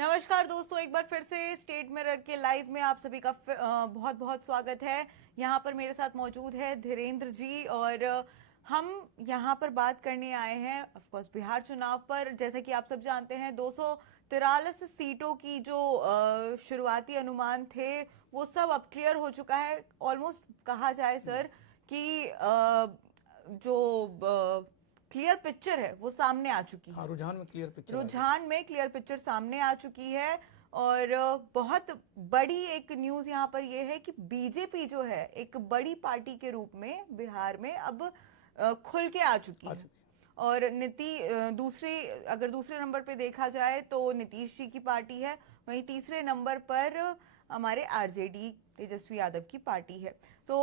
नमस्कार दोस्तों, एक बार फिर से स्टेट मिरर के लाइव में आप सभी का बहुत बहुत स्वागत है। यहाँ पर मेरे साथ मौजूद है धीरेन्द्र जी और हम यहाँ पर बात करने आए हैं ऑफ कोर्स बिहार चुनाव पर। जैसा कि आप सब जानते हैं 243 सीटों की जो शुरुआती अनुमान थे वो सब अब क्लियर हो चुका है। ऑलमोस्ट कहा जाए सर कि जो क्लियर पिक्चर है वो सामने आ चुकी है। हाँ, रुझान में क्लियर पिक्चर सामने आ चुकी है। और बहुत बड़ी एक न्यूज यहाँ पर ये है कि बीजेपी जो है एक बड़ी पार्टी के रूप में बिहार में अब खुल के आ चुकी है। और अगर दूसरे नंबर पे देखा जाए तो नीतीश जी की पार्टी है, वहीं तीसरे नंबर पर हमारे आरजेडी तेजस्वी यादव की पार्टी है। तो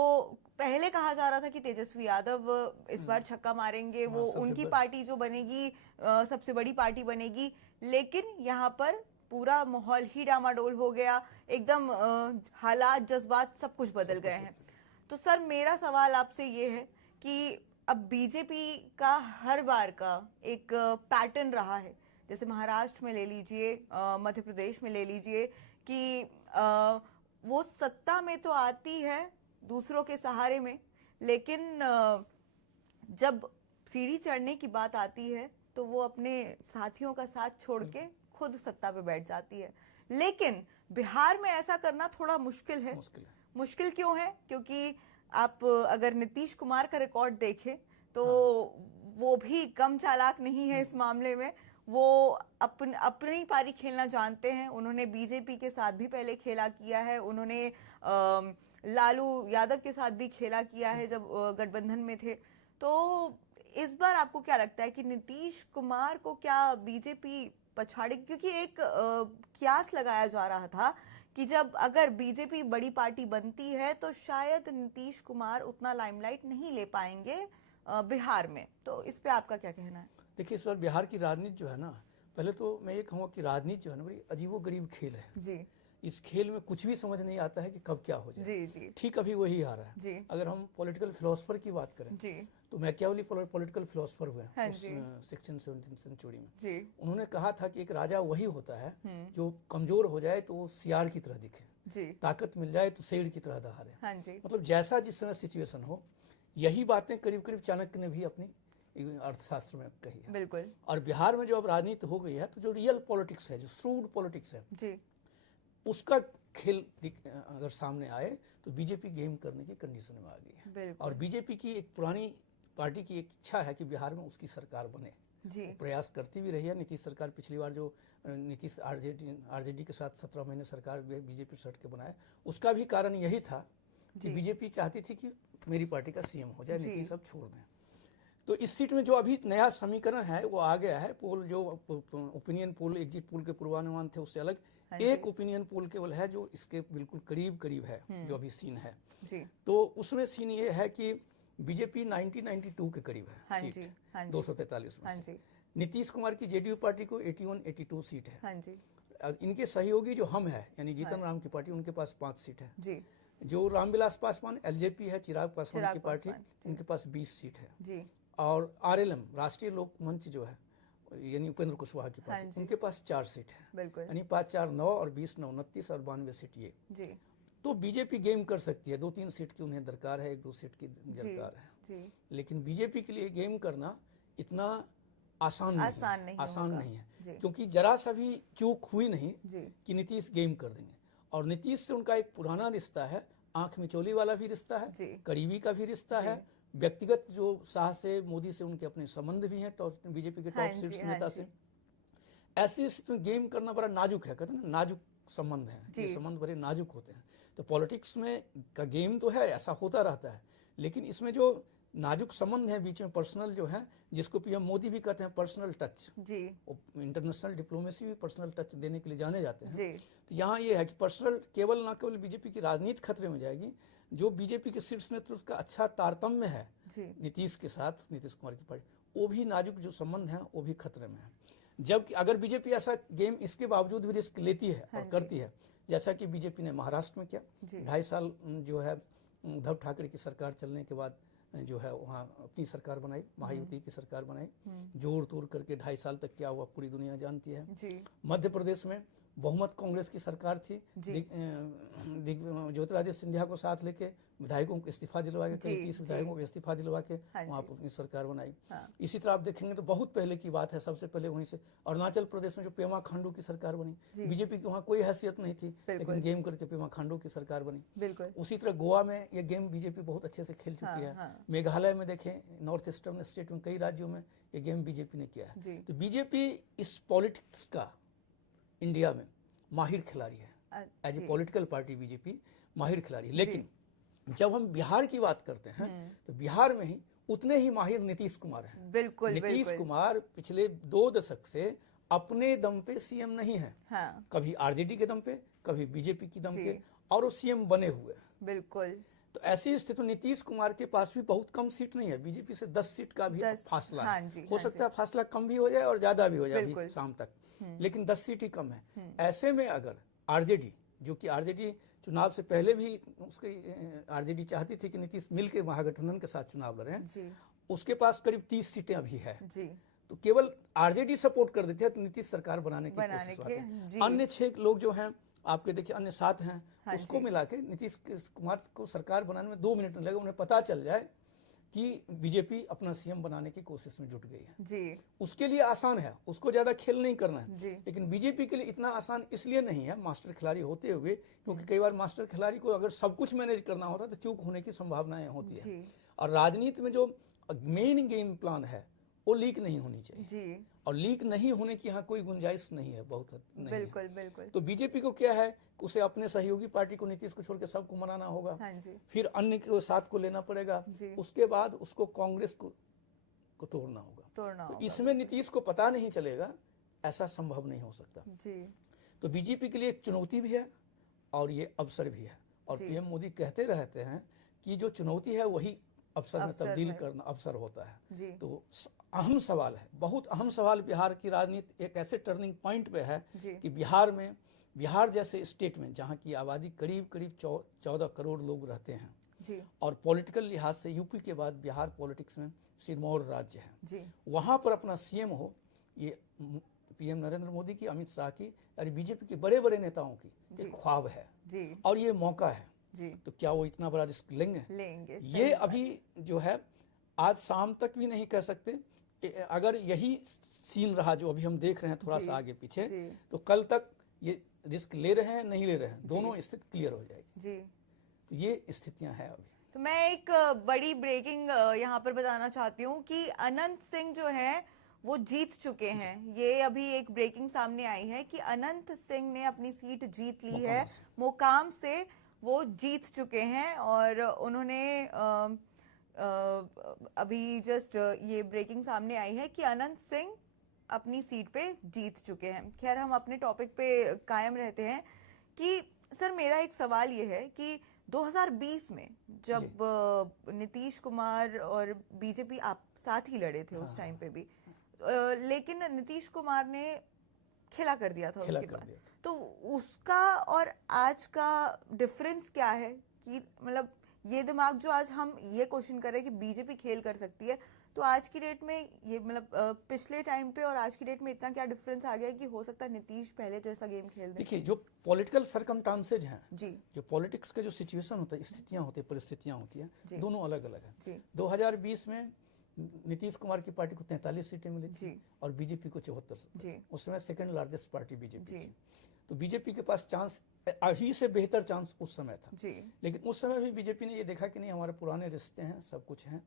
पहले कहा जा रहा था कि तेजस्वी यादव इस बार छक्का मारेंगे, वो उनकी पार्टी जो बनेगी सबसे बड़ी पार्टी बनेगी। लेकिन यहाँ पर पूरा माहौल ही डामाडोल हो गया, एकदम हालात जज्बात सब कुछ बदल गए हैं। तो सर मेरा सवाल आपसे ये है कि अब बीजेपी का हर बार का एक पैटर्न रहा है, जैसे महाराष्ट्र में ले लीजिए, मध्य प्रदेश में ले लीजिए कि वो सत्ता में तो आती है दूसरों के सहारे में, लेकिन जब सीढ़ी चढ़ने की बात आती है तो वो अपने साथियों का साथ छोड़ के खुद सत्ता पे बैठ जाती है। लेकिन बिहार में ऐसा करना थोड़ा मुश्किल है। मुश्किल क्यों है? क्योंकि आप अगर नीतीश कुमार का रिकॉर्ड देखें तो वो भी कम चालाक नहीं है इस मामले में। वो अपनी पारी खेलना जानते हैं। उन्होंने बीजेपी के साथ भी पहले खेला किया है, उन्होंने लालू यादव के साथ भी खेला किया है जब गठबंधन में थे। तो इस बार आपको क्या लगता है कि नीतीश कुमार को क्या बीजेपी पछाड़ेगी? क्योंकि एक क्यास लगाया जा रहा था कि जब अगर बीजेपी बड़ी पार्टी बनती है तो शायद नीतीश कुमार उतना लाइमलाइट नहीं ले पाएंगे बिहार में। तो इस पे आपका क्या कहना है? देखिए सर, बिहार की राजनीति जो है ना, पहले तो मैं ये कहूँगा कि राजनीति जो है ना बड़ी अजीबोगरीब खेल है जी। इस खेल में कुछ भी समझ नहीं आता है कि कब क्या हो जाए। जी जी। ठीक अभी वही आ रहा है जी। अगर हम पॉलिटिकल फिलोसफर की बात करें जी, तो मैकियावेली पॉलिटिकल फिलोसफर हुए उस 16th सेंचुरी में जी। उन्होंने कहा था कि एक राजा वही होता है जो कमजोर हो जाए तो वो सियार की तरह दिखे जी, ताकत मिल जाए तो शेर की तरह दहाड़े। हाँ जी। मतलब जैसा जिस समय सिचुएशन हो, यही बातें करीब करीब चाणक्य ने भी अपनी अर्थशास्त्र में कही है। बिल्कुल। और बिहार में जो अब राजनीति हो गई है तो जो रियल पॉलिटिक्स है, जो श्रूड पॉलिटिक्स है जी, उसका खेल अगर सामने आए तो बीजेपी गेम करने की कंडीशन में आ गई है। और बीजेपी की एक पुरानी पार्टी की एक इच्छा है कि बिहार में उसकी सरकार बने जी, प्रयास करती भी रही है। नीतीश सरकार पिछली बार जो नीतीश आरजेडी के साथ 17 महीने सरकार बीजेपी सट के बनाए, उसका भी कारण यही था कि बीजेपी चाहती थी कि मेरी पार्टी का सीएम हो जाए, नीतीश अब छोड़ दें। तो इस सीट में जो अभी नया समीकरण है वो आ गया है। पोल जो ओपिनियन पोल, एग्जिट पोल के पूर्वानुमान थे उससे अलग एक ओपिनियन पोल केवल है जो इसके बिल्कुल करीब करीब है, जो अभी सीन है जी। तो उसमें सीन ये है कि बीजेपी 1992 के करीब है हाँ सीट, 243 में से। नीतीश कुमार की जेडीयू पार्टी को 81-82 सीट है हाँ जी। इनके सहयोगी जो हम है यानी जीतन राम की पार्टी, उनके पास 5 सीट है जी। जो रामविलास पासवान एलजेपी है, चिराग पासवान की पार्टी, उनके पास 20 सीट है जी। और आरएलएम राष्ट्रीय लोक मंच जो है यानी उपेंद्र कुशवाहा की पार्टी, हाँ उनके पास 4 सीट है, यानी 5, 4, 9 और 20, 9, 29 और 92 सीट ये जी। तो बीजेपी गेम कर सकती है। 2-3 सीट की उन्हें दरकार है, 1-2 सीट की दरकार है जी। लेकिन बीजेपी के लिए गेम करना इतना आसान नहीं है क्योंकि जरा सा भी चूक हुई नहीं कि नीतीश गेम कर देंगे। और नीतीश से उनका एक पुराना रिश्ता है, आंख मिचौली वाला भी रिश्ता है, करीबी का भी रिश्ता है, व्यक्तिगत जो शाह से मोदी से उनके अपने संबंध भी हैं बीजेपी के टॉप सीट्स नेता से। ऐसी स्थिति में गेम करना बड़ा नाजुक है, कहते हैं ना नाजुक संबंध है, ये संबंध बड़े नाजुक होते हैं। तो पॉलिटिक्स में का गेम तो है, ऐसा होता रहता है, लेकिन इसमें जो नाजुक संबंध है बीच में, पर्सनल जो है, जिसको पीएम मोदी भी कहते हैं पर्सनल टच जी, इंटरनेशनल डिप्लोमेसी भी पर्सनल टच देने के लिए जाने जाते हैं जी। तो यहाँ ये है कि पर्सनल केवल ना केवल बीजेपी की राजनीति खतरे में जाएगी, जो बीजेपी के शीर्ष नेतृत्व का अच्छा तारतम्य है नीतीश के साथ, नीतीश कुमार की पार्टी, वो भी नाजुक जो संबंध है वो भी खतरे में है। जबकि अगर बीजेपी ऐसा गेम इसके बावजूद भी रिस्क लेती है और करती है, जैसा कि बीजेपी ने महाराष्ट्र में किया, 2.5 साल जो है उद्धव ठाकरे की सरकार चलने के बाद जो है वहाँ अपनी सरकार बनाई, महायुति की सरकार बनाई, जोड़ तोड़ करके 2.5 साल तक क्या हुआ पूरी दुनिया जानती है। मध्य प्रदेश में बहुमत कांग्रेस की सरकार थी, ज्योतिरादित्य सिंधिया को साथ लेके विधायकों को इस्तीफा दिलवा के, कई 30 विधायकों को इस्तीफा दिलवा के वहाँ पर अपनी सरकार बनाई। इसी तरह आप देखेंगे तो बहुत पहले की बात है, सबसे पहले वहीं से अरुणाचल प्रदेश में जो पेमा खांडू की सरकार बनी, बीजेपी की वहाँ कोई हैसियत नहीं थी, लेकिन गेम करके पेमा खांडू की सरकार बनी। उसी तरह गोवा में ये गेम बीजेपी बहुत अच्छे से खेल चुकी है। मेघालय में देखें, नॉर्थ ईस्टर्न स्टेट में कई राज्यों में ये गेम बीजेपी ने किया है। तो बीजेपी इस पॉलिटिक्स का इंडिया में माहिर खिलाड़ी है। As a political party BJP माहिर खिलाड़ी। लेकिन जब हम बिहार की बात करते हैं तो बिहार में ही उतने ही माहिर नीतीश कुमार हैं। बिल्कुल, नीतीश कुमार पिछले 2 दशक से अपने दम पे सीएम नहीं है। कभी आरजेडी के दम पे, कभी बीजेपी की दम पे, और वो सीएम बने हुए हैं। बिल्कुल। तो ऐसी स्थिति में नीतीश कुमार के पास भी बहुत कम सीट नहीं है, बीजेपी से 10 सीट का भी फासला है। हो सकता है फासला कम भी हो जाए और ज्यादा भी हो जाए शाम तक, लेकिन 10 सीट ही कम है। ऐसे में अगर आरजेडी, जो कि आरजेडी चुनाव से पहले भी उसकी आरजेडी चाहती थी कि नीतीश मिलकर महागठबंधन के साथ चुनाव लड़ें, उसके पास करीब 30 सीटें अभी है। तो केवल आरजेडी सपोर्ट कर देती है तो नीतीश सरकार बनाने की कोशिश करते हैं। अन्य 6 लोग जो हैं आपके देखिए, अन्य 7 हैं, उसको मिला के नीतीश कुमार को सरकार बनाने में 2 मिनट नहीं लगे। उन्हें पता चल जाए कि बीजेपी अपना सीएम बनाने की कोशिश में जुट गई है जी। उसके लिए आसान है, उसको ज्यादा खेल नहीं करना है जी। लेकिन बीजेपी के लिए इतना आसान इसलिए नहीं है, मास्टर खिलाड़ी होते हुए, क्योंकि कई बार मास्टर खिलाड़ी को अगर सब कुछ मैनेज करना होता तो चूक होने की संभावनाएं होती है। और राजनीति में जो मेन गेम प्लान है वो लीक नहीं होनी चाहिए जी। और लीक नहीं होने की यहाँ कोई गुंजाइश नहीं है, बहुत नहीं बिल्कुल है। बिल्कुल। तो बीजेपी को क्या है, उसे अपने सहयोगी पार्टी को, नीतीश को छोड़ के सबको मनाना होगा। हाँ जी। फिर अन्य को साथ को लेना पड़ेगा, उसके बाद उसको कांग्रेस को तोड़ना होगा। तो इसमें नीतीश को पता नहीं चलेगा, ऐसा संभव नहीं हो सकता जी। तो बीजेपी के लिए एक चुनौती भी है और ये अवसर भी है। और पीएम मोदी कहते रहते हैं कि जो चुनौती है वही अवसर में तब्दील करना अवसर होता है। तो अहम सवाल है, बहुत अहम सवाल बिहार की राजनीति एक ऐसे टर्निंग पॉइंट पे है कि बिहार जैसे स्टेट में, जहाँ की आबादी करीब 14 करोड़ लोग रहते हैं जी। और पॉलिटिकल लिहाज से यूपी के बाद बिहार पॉलिटिक्स में सिरमौर राज्य है जी। वहाँ पर अपना सीएम हो, ये पीएम नरेंद्र मोदी की, अमित शाह की, यानी बीजेपी के बड़े बड़े नेताओं की एक ख्वाब है जी। और ये मौका है जी। तो क्या वो इतना बड़ा रिस्क लेंगे? ये अभी जो है आज शाम तक भी नहीं कह सकते। अगर यही सीन रहा जो अभी हम देख रहे हैं थोड़ा सा आगे पीछे, तो कल तक ये रिस्क ले रहे हैं नहीं ले रहे हैं, दोनों स्थिति क्लियर हो जाएगी जी। तो ये स्थितियां हैं अभी। तो मैं एक बड़ी ब्रेकिंग यहाँ पर बताना चाहती हूँ कि अनंत सिंह जो है वो जीत चुके हैं। ये अभी एक ब्रेकिंग सामने आई है कि अनंत सिंह ने अपनी सीट जीत ली है, मोकाम से वो जीत चुके हैं। और उन्होंने अभी जस्ट ये ब्रेकिंग सामने आई है कि अनंत सिंह अपनी सीट पे जीत चुके हैं। खैर, हम अपने टॉपिक पे कायम रहते हैं कि सर मेरा एक सवाल ये है कि 2020 में जब नीतीश कुमार और बीजेपी आप साथ ही लड़े थे उस टाइम पे भी, लेकिन नीतीश कुमार ने खेला कर दिया था उसके बाद, तो उसका और आज का डिफरेंस क्या है? कि मतलब ये दिमाग जो आज हम ये क्वेश्चन कर रहे हैं कि बीजेपी खेल कर सकती है, तो आज की डेट में ये मतलब पिछले टाइम पे और आज की डेट में इतना क्या डिफरेंस आ गया कि हो सकता है नीतीश पहले जैसा गेम खेल दे? देखिए, जो पॉलिटिकल सर्कमस्टांसेज हैं जी, जो पॉलिटिक्स के जो सिचुएशन होता है, स्थितियां होती है, परिस्थितियां होती है, दोनों अलग अलग है। 2020 में नीतीश कुमार की पार्टी को 43 सीटें मिली थी और बीजेपी को 74। उस समय सेकंड लार्जेस्ट पार्टी बीजेपी थी। तो बीजेपी के पास चांस अभी से बेहतर चांस उस समय था जी। लेकिन उस समय भी बीजेपी ने ये देखा कि नहीं, हमारे पुराने रिश्ते हैं, सब कुछ हैं,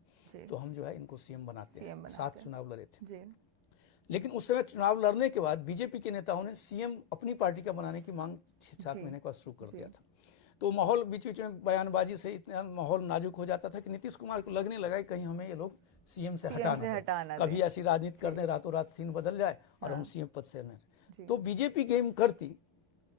तो हम जो है इनको सीएम बनाते हैं। 7 चुनाव लड़े थे। लेकिन उस समय चुनाव लड़ने के बाद बीजेपी के नेताओं ने सीएम अपनी पार्टी का बनाने की मांग 6-7 महीने के बाद शुरू कर दिया था। तो माहौल बीच बीच में बयानबाजी से इतना माहौल नाजुक हो जाता था कि नीतीश कुमार को लगने लगा कहीं हमें ये लोग सीएम से हटाना, कभी ऐसी राजनीति कर दें रातों रात सीन बदल जाए और हम सीएम पद से नहीं। तो बीजेपी गेम करती,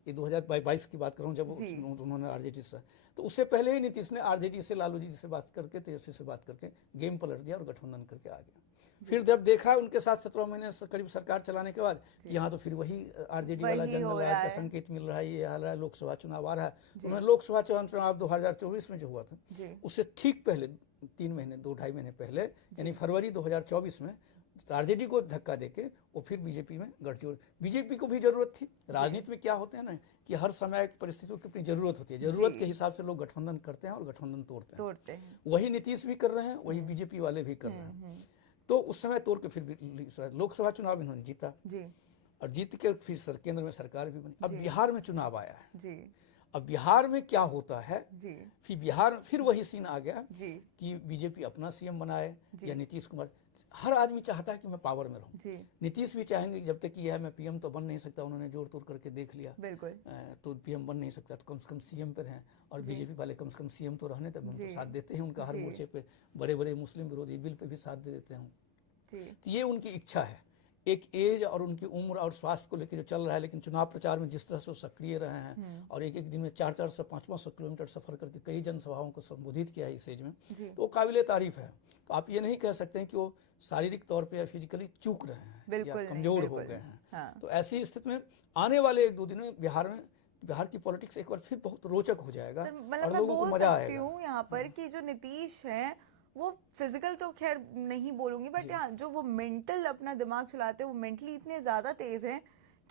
ये 2022 की बात कर रहा हूँ, जब उन्होंने आरजेडी से, तो उससे पहले ही नीतीश ने आरजेडी से, लालू जी से बात करके, तेजस्वी से बात करके गेम पलट दिया और गठबंधन करके आ गया। फिर जब देखा उनके साथ 17 महीने से करीब सरकार चलाने के बाद कि यहाँ तो फिर वही आरजेडी वाला जंगल राज का संकेत मिल रहा है, ये हाल है, लोकसभा चुनाव आ रहा है। उन्होंने लोकसभा चुनाव 2024 में जो हुआ था उससे ठीक पहले 3 महीने 2-2.5 महीने पहले, यानी फरवरी 2024 में आरजेडी को धक्का देके वो फिर बीजेपी में गठजोड़। बीजेपी को भी जरूरत थी। राजनीति में क्या होते हैं ना कि हर समय परिस्थितियों की अपनी जरूरत होती है, जरूरत के हिसाब से लोग गठबंधन करते हैं और गठबंधन तोड़ते हैं। वही नीतीश भी कर रहे हैं, वही बीजेपी वाले भी कर रहे हैं। तो उस समय तोड़ के फिर लोकसभा चुनाव इन्होंने जीता और जीत के फिर केंद्र में सरकार भी बनी। अब बिहार में चुनाव आया है। अब बिहार में क्या होता है, फिर बिहार में फिर वही सीन आ गया कि बीजेपी अपना सीएम बनाए या नीतीश कुमार। हर आदमी चाहता है कि मैं पावर में रहूं। नीतीश भी चाहेंगे जब तक कि यह मैं पीएम तो बन नहीं सकता, उन्होंने जोर तोड़ करके देख लिया, बिल्कुल तो पीएम बन नहीं सकता, तो कम से कम सीएम पर हैं। और बीजेपी वाले कम से कम सीएम तो रहने तक उनको साथ देते हैं, उनका हर मोर्चे पे बड़े बड़े मुस्लिम विरोधी बिल पे भी साथ दे देते हैं। तो ये उनकी इच्छा है, एक एज और उनकी उम्र और स्वास्थ्य को लेकर जो चल रहा है। लेकिन चुनाव प्रचार में जिस तरह से वो सक्रिय रहे हैं और एक दिन में 400 500 किलोमीटर सफर करके कई जनसभाओं को संबोधित किया है इस एज में, तो वो काबिले तारीफ है। तो आप ये नहीं कह सकते हैं कि वो शारीरिक तौर पे या फिजिकली चूक रहे हैं या कमजोर हो गए हैं। तो ऐसी स्थिति में आने वाले 1-2 दिनों में बिहार की पॉलिटिक्स एक बार फिर बहुत रोचक हो जाएगा और लोगों को मजा आएगा। यहाँ पर कि जो नीतीश है वो फिजिकल तो खैर नहीं बोलूंगी, बट हाँ जो वो मेंटल अपना दिमाग चलाते हैं वो मेंटली इतने ज्यादा तेज हैं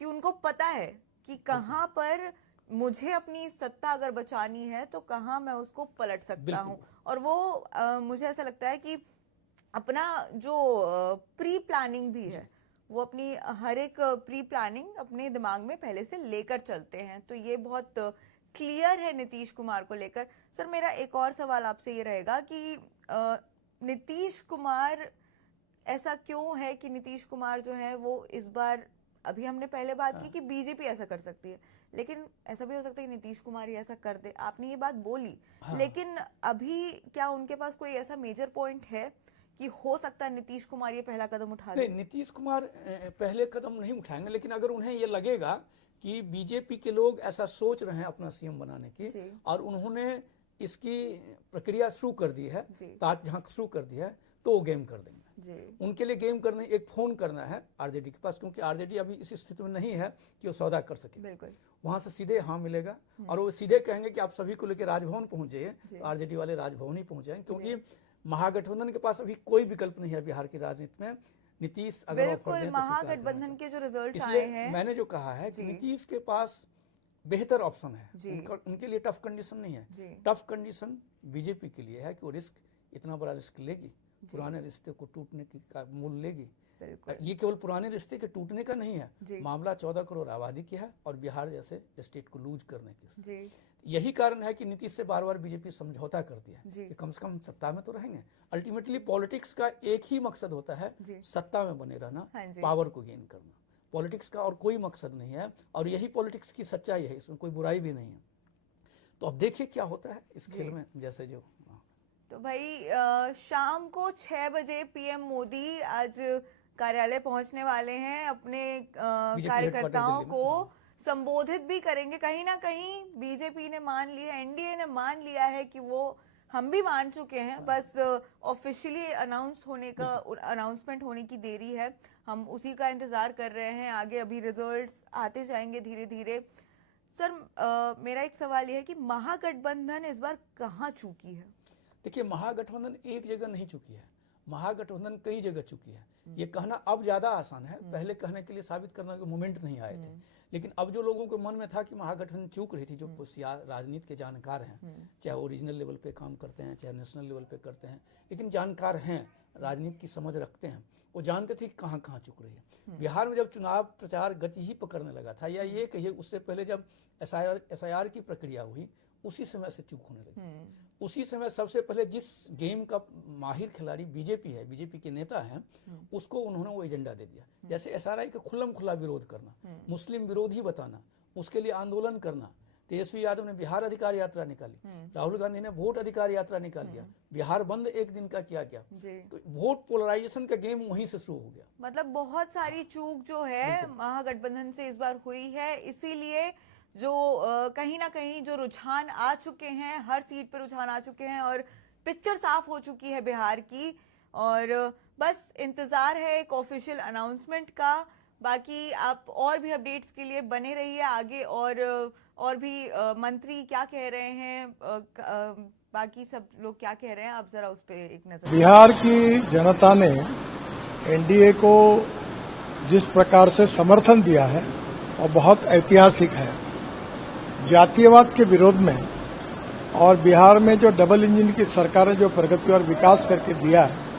कि उनको पता है कि कहाँ पर मुझे अपनी सत्ता अगर बचानी है तो कहाँ मैं उसको पलट सकता हूँ। और वो मुझे ऐसा लगता है कि अपना जो प्री प्लानिंग भी है वो अपनी हर एक प्री प्लानिंग अपने दिमाग में पहले से लेकर चलते हैं। तो ये बहुत क्लियर है नीतीश कुमार को लेकर। सर मेरा एक और सवाल आपसे ये रहेगा कि नीतीश कुमार, ऐसा क्यों है कि नीतीश कुमार जो है वो इस बार, अभी हमने पहले बात की कि बीजेपी ऐसा कर सकती है, लेकिन ऐसा भी हो सकता है कि नीतीश कुमार ही ऐसा कर दे, आपने ये बात बोली, लेकिन अभी क्या उनके पास कोई ऐसा मेजर पॉइंट है कि हो सकता है नीतीश कुमार ये पहला कदम उठा दे? नहीं, नीतीश कुमार पहले कदम नहीं उठाएंगे, लेकिन अगर उन्हें ये लगेगा कि बीजेपी के लोग ऐसा सोच रहे हैं अपना सीएम बनाने की और उन्होंने इसकी प्रक्रिया शुरू कर दी है, ताक झांक शुरू कर दी है, तो वो गेम कर देंगे। उनके लिए गेम करने एक फोन करना है आरजेडी के पास, क्योंकि आरजेडी अभी इस स्थिति में नहीं है कि वो सौदा कर सके। वहां से सीधे हाँ मिलेगा और वो सीधे कहेंगे कि आप सभी को लेकर राजभवन पहुंच जाइए, तो आरजेडी वाले राजभवन ही पहुंच जाएंगे, क्योंकि महागठबंधन के पास अभी कोई विकल्प नहीं है बिहार की राजनीति में। नीतीश अगर बिल्कुल महागठबंधन के जो रिजल्ट आए हैं, मैंने जो कहा है कि नीतीश के पास बेहतर ऑप्शन है, उनके लिए टफ कंडीशन नहीं है। टफ कंडीशन बीजेपी के लिए है कि वो इतना बड़ा रिस्क लेगी, पुराने रिश्ते को टूटने की मूल लेगी। ये केवल पुराने रिश्ते के टूटने का नहीं है, मामला 14 करोड़ आबादी की है और बिहार जैसे स्टेट को लूज करने की। यही कारण है कि नीतीश से बार बार बीजेपी समझौता करती है कि कम से कम सत्ता में तो रहेंगे। अल्टीमेटली पॉलिटिक्स का एक ही मकसद होता है, सत्ता में बने रहना, पावर को गेन करना। पॉलिटिक्स का और कोई मकसद नहीं है और यही पॉलिटिक्स की सच्चाई है, इसमें कोई बुराई भी नहीं है। तो अब देखिए क्या होता है इस खेल में। जैसे जो तो भाई शाम को 6 बजे पीएम मोदी आज कार्यालय पहुंचने वाले हैं, अपने कार्यकर्ताओं को संबोधित भी करेंगे। कहीं ना कहीं बीजेपी ने मान लिया, एनडीए ने मान लिया है कि वो, हम भी मान चुके हैं, बस ऑफिशियली अनाउंसमेंट होने की देरी है। हम उसी का इंतजार कर रहे हैं। आगे अभी रिजल्ट्स आते जाएंगे धीरे धीरे। सर मेरा एक सवाल यह है कि महागठबंधन इस बार कहाँ चूकी है? देखिए, महागठबंधन एक जगह नहीं चुकी है, महागठबंधन कई जगह चुकी है। ये कहना अब ज्यादा आसान है, पहले कहने के लिए साबित करने के मोमेंट नहीं आए थे। लेकिन अब जो लोगों के मन में था कि महागठबंधन चूक रही थी, जो राजनीति के जानकार हैं, चाहे वो रीजनल लेवल पे काम करते हैं चाहे नेशनल लेवल पे करते हैं, लेकिन जानकार हैं, राजनीति की समझ रखते हैं, वो जानते थे कि कहाँ कहाँ चुक रही है। बिहार में जब चुनाव प्रचार गति ही पकड़ने लगा था, या ये कहिए उससे पहले जब एसआईआर की प्रक्रिया हुई, उसी समय से चूक होने लगी। उसी समय सबसे पहले जिस गेम का माहिर खिलाड़ी बीजेपी है, बीजेपी के नेता हैं, उसको उन्होंने वो एजेंडा दे दिया। जैसे एसआरआई का खुल्लम खुला विरोध करना, मुस्लिम विरोधी बताना, उसके लिए आंदोलन करना। तेजस्वी यादव ने बिहार अधिकार यात्रा निकाली, राहुल गांधी ने वोट अधिकार यात्रा निकाल दिया, बिहार बंद एक दिन का किया गया। तो वोट पोलराइजेशन का गेम वहीं से शुरू हो गया। मतलब बहुत सारी चूक जो है महागठबंधन से इस बार हुई है, इसीलिए जो कहीं ना कहीं जो रुझान आ चुके हैं, हर सीट पर रुझान आ चुके हैं और पिक्चर साफ हो चुकी है बिहार की। और बस इंतजार है एक ऑफिशियल अनाउंसमेंट का। बाकी आप और भी अपडेट्स के लिए बने रहिए आगे, और भी मंत्री क्या कह रहे हैं, बाकी सब लोग क्या कह रहे हैं, आप जरा उस पर एक नजर। बिहार की जनता ने एनडीए को जिस प्रकार से समर्थन दिया है वो बहुत ऐतिहासिक है। जातीयवाद के विरोध में और बिहार में जो डबल इंजन की सरकार ने जो प्रगति और विकास करके दिया है